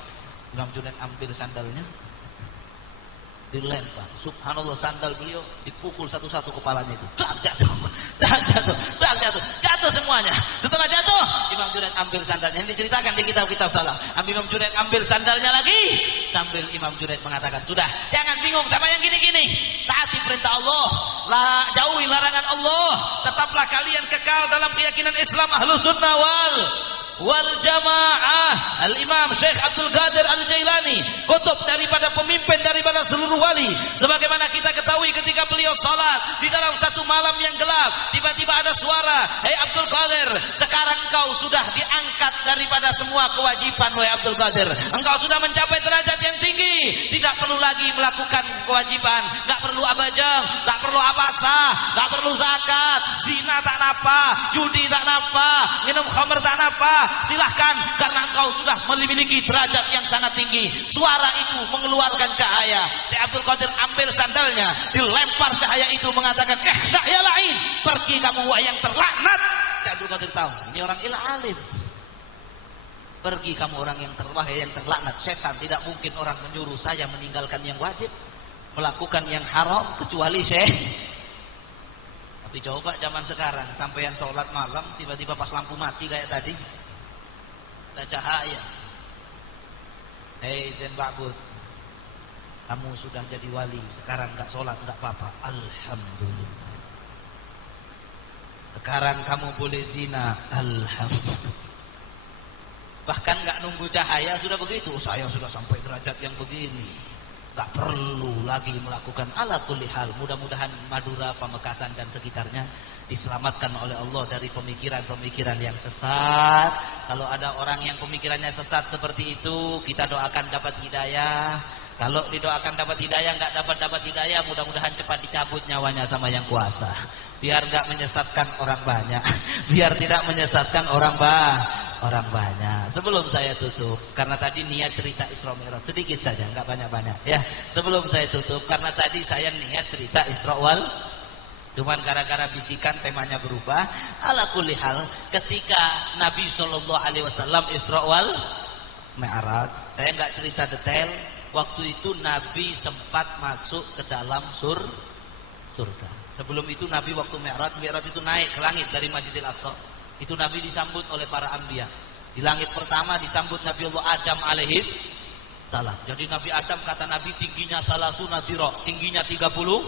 Imam Junaid ambil sandalnya, dilempar. Subhanallah, sandal beliau dipukul satu-satu kepalanya itu. Jatuh semuanya. Setelah jatuh, Imam Junaid ambil sandalnya. Ini diceritakan di kitab-kitab salah. Imam Junaid ambil sandalnya lagi, sambil Imam Junaid mengatakan, sudah, jangan bingung sama yang gini-gini. Taati perintah Allah, jauhi larangan Allah. Tetaplah kalian kekal dalam keyakinan Islam Ahlus Sunnah wal Jamaah. Al-Imam Syekh Abdul Qadir Al-Jailani, kutub daripada pemimpin daripada seluruh wali. Sebagaimana kita ketahui ketika beliau salat di dalam satu malam yang gelap, tiba-tiba ada suara, "Hei Abdul Qadir, sekarang engkau sudah diangkat daripada semua kewajiban, wahai Abdul Qadir. Engkau sudah mencapai derajat yang tinggi, tidak perlu lagi melakukan kewajiban, enggak perlu abajang, enggak perlu abasa, enggak perlu zakat, zina tak napa, judi tak napa, minum khamr tak napa. Silahkan, karena engkau sudah memiliki derajat yang sangat tinggi." Suara itu mengeluarkan cahaya. Si Abdul Qadir ambil sandalnya, dilempar cahaya itu, mengatakan, ya lain, pergi kamu wahai yang terlaknat. Si Abdul Qadir tahu, ini orang alim. Pergi kamu orang yang terlaknat. Setan tidak mungkin orang menyuruh saya meninggalkan yang wajib, melakukan yang haram, kecuali Syekh. Tapi coba zaman sekarang, sampeyan sholat malam, tiba-tiba pas lampu mati kayak tadi, ada cahaya. Hei Zain Ba'bud, kamu sudah jadi wali, sekarang enggak sholat enggak apa-apa, alhamdulillah. Sekarang kamu boleh zina, alhamdulillah. Bahkan enggak nunggu cahaya sudah begitu, saya sudah sampai derajat yang begini, enggak perlu lagi melakukan. Ala kulli hal, mudah-mudahan Madura, Pamekasan dan sekitarnya diselamatkan oleh Allah dari pemikiran-pemikiran yang sesat. Kalau ada orang yang pemikirannya sesat seperti itu, kita doakan dapat hidayah. Kalau didoakan dapat hidayah, nggak dapat hidayah, mudah-mudahan cepat dicabut nyawanya sama yang kuasa, biar nggak menyesatkan orang banyak, biar tidak menyesatkan orang banyak. Sebelum saya tutup, karena tadi niat cerita Isra Mi'raj sedikit saja, nggak banyak-banyak ya. Sebelum saya tutup, karena tadi saya niat cerita Isra wal, cuman gara-gara bisikan temanya berubah. Ala kulli hal, ketika Nabi SAW Isra wal Mi'raj, saya nggak cerita detail. Waktu itu Nabi sempat masuk ke dalam surga. Sebelum itu Nabi waktu Mi'raj itu naik ke langit dari Masjidil Aqsa. Itu Nabi disambut oleh para anbiya. Di langit pertama disambut Nabi Allah Adam alaihis salam. Jadi Nabi Adam, kata Nabi, tingginya 30 dira, tingginya 30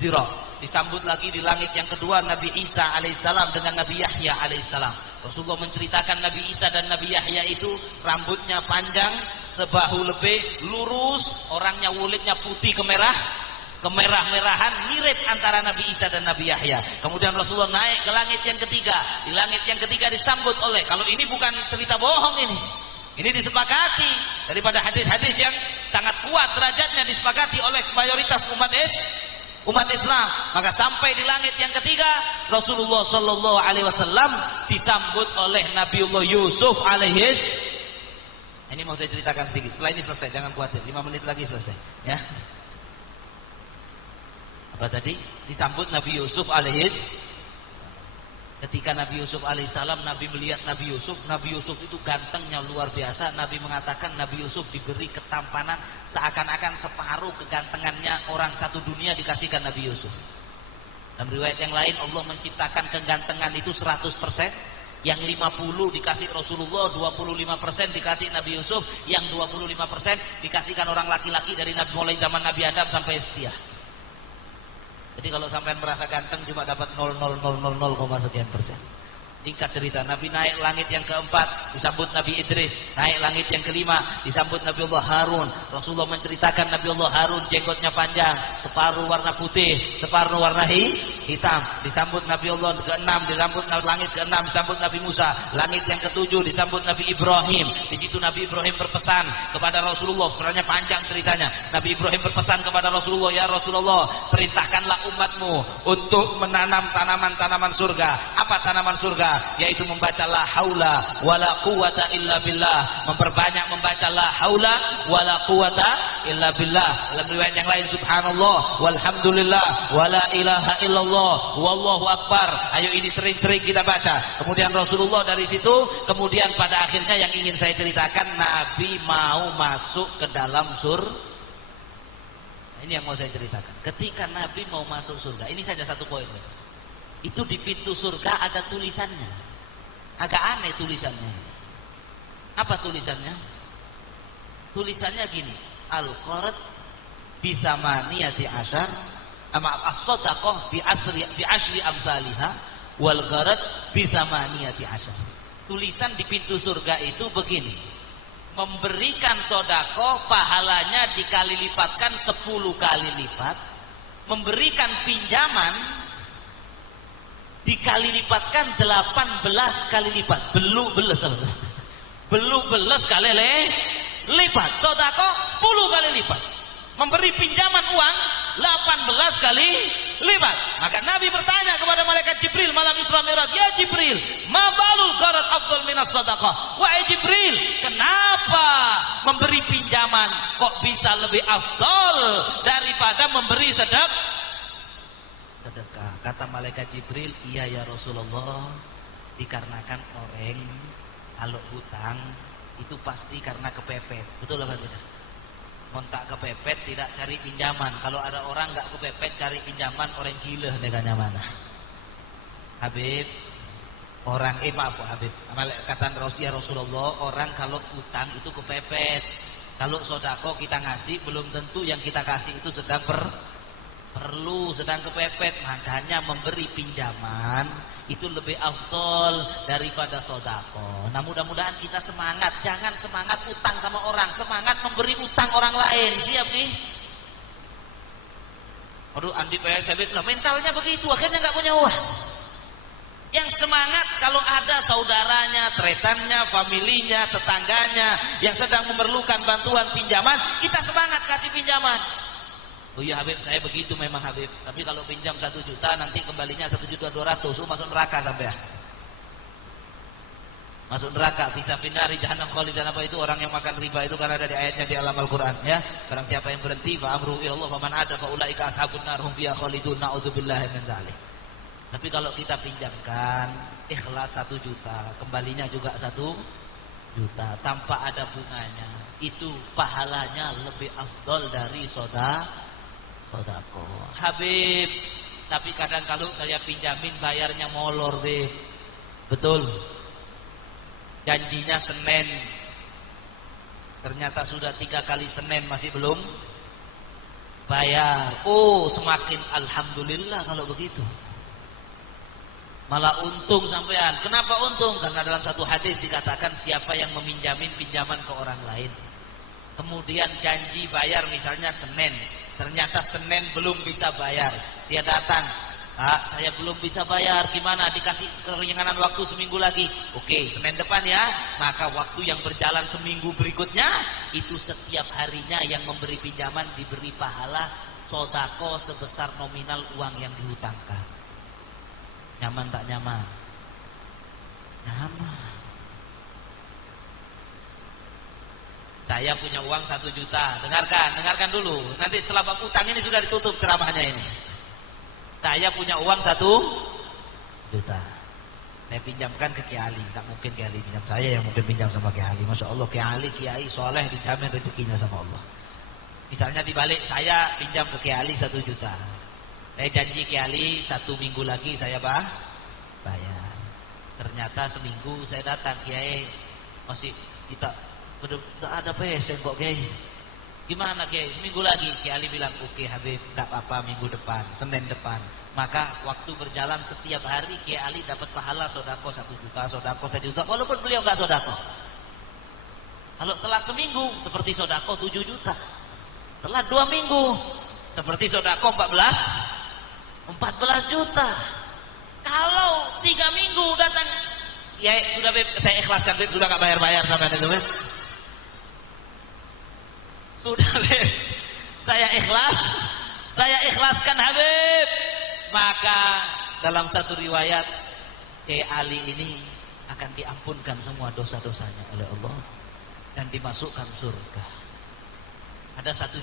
dira. Disambut lagi di langit yang kedua Nabi Isa alaihissalam dengan Nabi Yahya alaihissalam. Rasulullah menceritakan Nabi Isa dan Nabi Yahya itu rambutnya panjang sebahu lebih, lurus, orangnya kulitnya putih kemerah-merahan, mirip antara Nabi Isa dan Nabi Yahya. Kemudian Rasulullah naik ke langit yang ketiga. Di langit yang ketiga disambut oleh, kalau ini bukan cerita bohong, ini disepakati daripada hadis-hadis yang sangat kuat derajatnya, disepakati oleh mayoritas umat Islam. Maka sampai di langit yang ketiga, Rasulullah SAW disambut oleh Nabiullah Yusuf alaihis Ini mau saya ceritakan sedikit. Setelah ini selesai, jangan khawatir. 5 menit lagi selesai. Ya. Apa tadi? Disambut Nabi Yusuf alaihis. Ketika Nabi Yusuf alaihissalam, Nabi melihat Nabi Yusuf itu gantengnya luar biasa. Nabi mengatakan Nabi Yusuf diberi ketampanan seakan-akan separuh kegantengannya orang satu dunia dikasihkan Nabi Yusuf. Dalam riwayat yang lain Allah menciptakan kegantengan itu 100%, yang 50 dikasih Rasulullah, 25% dikasih Nabi Yusuf, yang 25% dikasihkan orang laki-laki dari Nabi mulai zaman Nabi Adam sampai setia. Jadi kalau sampai merasa ganteng cuma dapat 0,000,000% Singkat cerita, Nabi naik langit yang keempat, disambut Nabi Idris. Naik langit yang kelima, disambut Nabi Allah Harun. Rasulullah menceritakan Nabi Allah Harun jenggotnya panjang, separuh warna putih, separuh warna hitam. Disambut Nabi Allah keenam, disambut langit keenam, disambut Nabi Musa. Langit yang ketujuh, disambut Nabi Ibrahim. Di situ Nabi Ibrahim berpesan kepada Rasulullah. Sebenarnya panjang ceritanya. Nabi Ibrahim berpesan kepada Rasulullah, ya Rasulullah, perintahkanlah umatmu untuk menanam tanaman-tanaman surga. Apa tanaman surga? Yaitu membaca la haula wala quwata illa billah, memperbanyak membaca la haula wala quwata illa billah. Dalam riwayat yang lain, subhanallah walhamdulillah wala ilaha illallah wallahu akbar. Ayo ini sering-sering kita baca. Kemudian Rasulullah dari situ, kemudian pada akhirnya yang ingin saya ceritakan, Nabi mau masuk ke dalam surga. Ini yang mau saya ceritakan. Ketika Nabi mau masuk surga, ini saja satu poin. Itu di pintu surga ada tulisannya. Agak aneh tulisannya. Apa tulisannya? Tulisannya gini, Al-Qard bi thamaniyati asyar, as-sadaqah bi asyri amsalihha wal gharad bi thamaniyati asyar. Tulisan di pintu surga itu begini: memberikan sedekah pahalanya dikali lipatkan 10 kali lipat, memberikan pinjaman dikali lipatkan 18 kali lipat. Belum belas kali lipat. Sedekah 10 kali lipat. Memberi pinjaman uang 18 kali lipat. Maka Nabi bertanya kepada malaikat Jibril malam Isra Mi'raj, ya Jibril, ma balul gharad afdal minas sedekah? Wahai Jibril, kenapa memberi pinjaman kok bisa lebih afdal daripada memberi sedekah? Kata malaikat Jibril, iya ya Rasulullah, dikarenakan orang kalau hutang itu pasti karena kepepet. Betul apa tidak? Montak kepepet tidak cari pinjaman. Kalau ada orang nggak kepepet cari pinjaman, orang gila neganya mana? Habib, orang maaf Habib, kata ya Rasulullah, orang kalau hutang itu kepepet. Kalau sodako kita ngasih, belum tentu yang kita kasih itu sedang perlu, sedang kepepet. Makanya memberi pinjaman itu lebih afdol daripada sodako. Nah mudah-mudahan kita semangat, jangan semangat utang sama orang, semangat memberi utang orang lain. Siap nih? Aduh Andi PSB, nah mentalnya begitu, akhirnya nggak punya uang. Yang semangat kalau ada saudaranya, tretannya, familinya, tetangganya yang sedang memerlukan bantuan pinjaman, kita semangat kasih pinjaman. Oh iya Habib, saya begitu memang Habib. Tapi kalau pinjam 1 juta nanti kembalinya 1.200.000. Masuk neraka sampai ya. Masuk neraka, bisa finari jahannam khalidan, apa itu orang yang makan riba itu, karena ada di ayatnya di alam Al-Qur'an ya. Barang siapa yang berhenti fa amruhu ila Allah faman ada fa ulaika ashabun nar hum fiha khalidun na'udzubillahi min dzalik. Tapi kalau kita pinjamkan ikhlas 1 juta, kembalinya juga 1 juta tanpa ada bunganya, itu pahalanya lebih afdol dari sodako. Habib, tapi kadang kalau saya pinjamin bayarnya molor Beb. Betul. Janjinya Senin, ternyata sudah 3 kali Senin masih belum bayar. Oh semakin alhamdulillah kalau begitu, malah untung sampean. Kenapa untung? Karena dalam satu hadis dikatakan siapa yang meminjamin pinjaman ke orang lain, kemudian janji bayar misalnya Senin, ternyata Senin belum bisa bayar, dia datang, Pak saya belum bisa bayar, gimana? Dikasih keringanan waktu seminggu lagi. Oke, Senin depan ya. Maka waktu yang berjalan seminggu berikutnya, itu setiap harinya yang memberi pinjaman diberi pahala sodako sebesar nominal uang yang dihutangkan. Nyaman tak nyaman? Nyaman. Saya punya uang 1 juta. Dengarkan dulu. Nanti setelah bab utang ini sudah ditutup ceramahnya ini. Saya punya uang 1 juta. Saya pinjamkan ke Kiai Ali. Tak mungkin Kiai Ali pinjam saya, yang mungkin pinjam sama Kiai Ali. Masya Allah, Kiai Ali, Kiai soleh, dijamin rezekinya sama Allah. Misalnya dibalik, saya pinjam ke Kiai Ali 1 juta. Saya janji Kiai Ali 1 minggu lagi saya bayar. Ternyata seminggu saya datang, Kiai masih kita tidak ada pesen kok Kiai. Gimana Kiai? Seminggu lagi. Kiai Ali bilang, oke Habib, tidak apa-apa, minggu depan, Senin depan. Maka waktu berjalan setiap hari Kiai Ali dapat pahala sodako 1 juta, sodako 1 juta, walaupun beliau nggak sodako. Kalau telat seminggu seperti sodako 7 juta, telat 2 minggu seperti sodako 14 juta. Kalau 3 minggu datang, ya sudah Beb, saya ikhlaskan Beb, sudah nggak bayar sampai itu Beb. Sudah Beb, saya ikhlaskan Habib. Maka dalam satu riwayat Kiai Ali ini akan diampunkan semua dosa-dosanya oleh Allah dan dimasukkan surga. Ada satu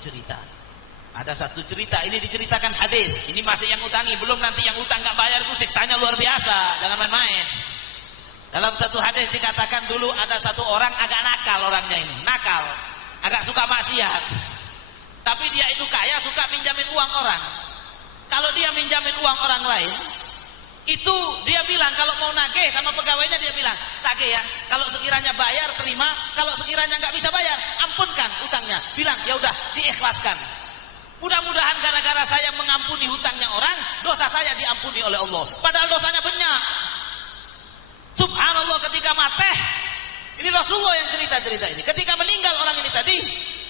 cerita ini diceritakan hadis. Ini masih yang utangi, belum nanti yang utang nggak bayar itu siksanya luar biasa, jangan main-main. Dalam satu hadis dikatakan dulu ada satu orang agak nakal, orangnya ini nakal, agak suka maksiat. Tapi dia itu kaya, suka minjamin uang orang. Kalau dia minjamin uang orang lain, itu dia bilang kalau mau nagih sama pegawainya, dia bilang tagih ya, kalau sekiranya bayar terima, kalau sekiranya nggak bisa bayar ampunkan utangnya. Bilang ya udah diikhlaskan. Mudah-mudahan gara-gara saya mengampuni hutangnya orang, dosa saya diampuni oleh Allah. Padahal dosanya banyak. Subhanallah, ketika mati, ini Rasulullah yang cerita ini. Ketika meninggal orang ini tadi,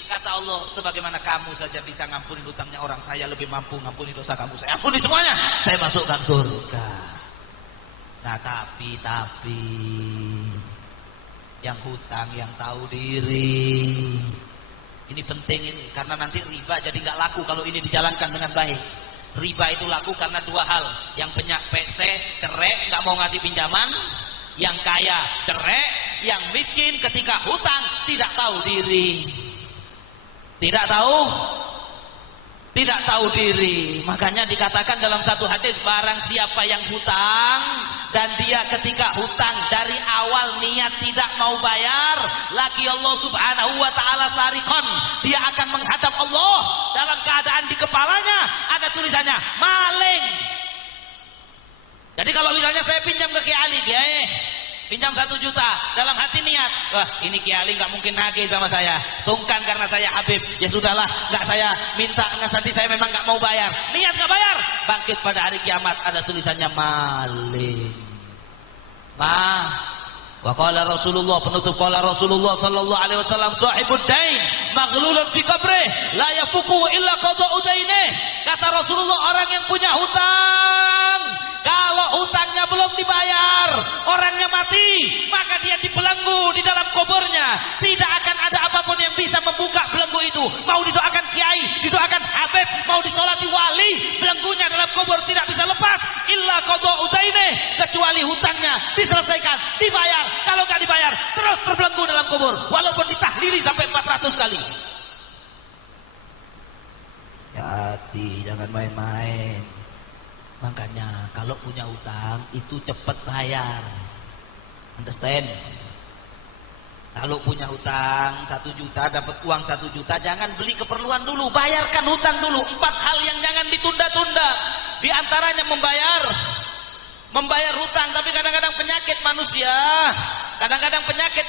kata Allah, sebagaimana kamu saja bisa ngampuni hutangnya orang, saya lebih mampu ngampuni dosa kamu. Saya ampuni semuanya, saya masukkan surga. Nah tapi yang hutang, yang tahu diri, ini penting ini, karena nanti riba jadi nggak laku kalau ini dijalankan dengan baik. Riba itu laku karena 2 hal. Yang punya PC cerai, nggak mau ngasih pinjaman. Yang kaya cerai, yang miskin ketika hutang tidak tahu diri. Tidak tahu diri. Makanya dikatakan dalam satu hadis, barang siapa yang hutang dan dia ketika hutang dari awal niat tidak mau bayar, laki Allah subhanahu wa ta'ala sarikon, dia akan menghadap Allah dalam keadaan di kepalanya ada tulisannya maling. Jadi kalau misalnya saya pinjam ke Kiai Ali, Kiai pinjam 1 juta, dalam hati niat, wah ini Kiai Ali nggak mungkin nagih sama saya, sungkan karena saya Habib, ya sudahlah, nggak saya minta, nggak, nanti saya memang nggak mau bayar, niat nggak bayar, bangkit pada hari kiamat ada tulisannya maling. Wa qala Rasulullah, penutup qala Rasulullah sallallahu alaihi wasallam, sahibud dain maghlulun fi qabrih la yafuqu illa qada'u dainih. Kata Rasulullah, orang yang punya hutang, kalau hutangnya belum dibayar, orangnya mati, maka dia dibelenggu di dalam kuburnya. Tidak akan ada apapun yang bisa membuka belenggu itu. Mau didoakan kiai, didoakan habib, mau disolati wali, belenggunya dalam kubur tidak bisa lepas. Illa qada'u dainih, kecuali hutangnya diselesaikan, dibayar. Kalau nggak dibayar, terus terbelenggu dalam kubur, walaupun ditahlili sampai 400 kali. Hati, jangan main-main. Makanya kalau punya utang itu cepat bayar. Understand? Kalau punya utang 1 juta, dapat uang 1 juta, jangan beli keperluan dulu, bayarkan hutang dulu. 4 hal yang jangan ditunda-tunda. Di antaranya membayar hutang. Tapi kadang-kadang penyakit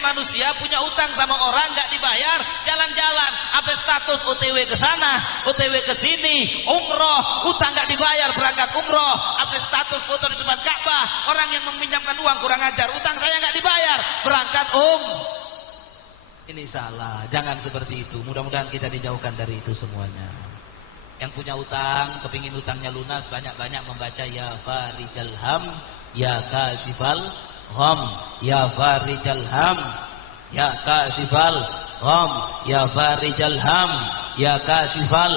manusia punya utang sama orang nggak dibayar, jalan-jalan update status OTW ke sana, OTW ke sini, umroh, utang nggak dibayar, berangkat umroh, update status foto di depan Ka'bah. Orang yang meminjamkan uang kurang ajar, utang saya nggak dibayar, berangkat ini salah. Jangan seperti itu. Mudah-mudahan kita dijauhkan dari itu semuanya. Yang punya utang, kepingin utangnya lunas, banyak-banyak membaca ya farijal ham, ya kasifal gham, ya farijal ham, ya kasifal gham, ya farijal ham, ya kasifal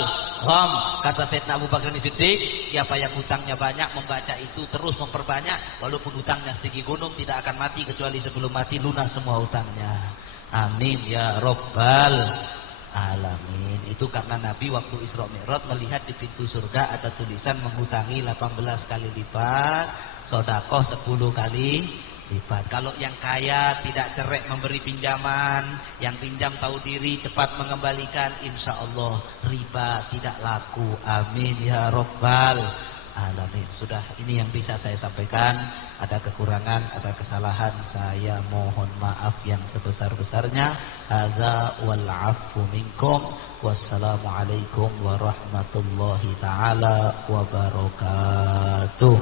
gham. Kata Sayyidina Abu Bakar Siddiq, siapa yang hutangnya banyak membaca itu terus memperbanyak, walaupun hutangnya setinggi gunung tidak akan mati kecuali sebelum mati lunas semua hutangnya. Amin ya Rabbal alamin. Itu karena Nabi waktu Isra Mi'raj melihat di pintu surga ada tulisan menghutangi 18 kali lipat, sedekah 10 kali lipat. Kalau yang kaya tidak cerai memberi pinjaman, yang pinjam tahu diri cepat mengembalikan, insya Allah riba tidak laku. Amin ya Rabbal alamin. Sudah, ini yang bisa saya sampaikan. Ada kekurangan, ada kesalahan, saya mohon maaf yang sebesar-besarnya. Hadza wal 'afwu minkum. Wassalamualaikum warahmatullahi taala wabarakatuh.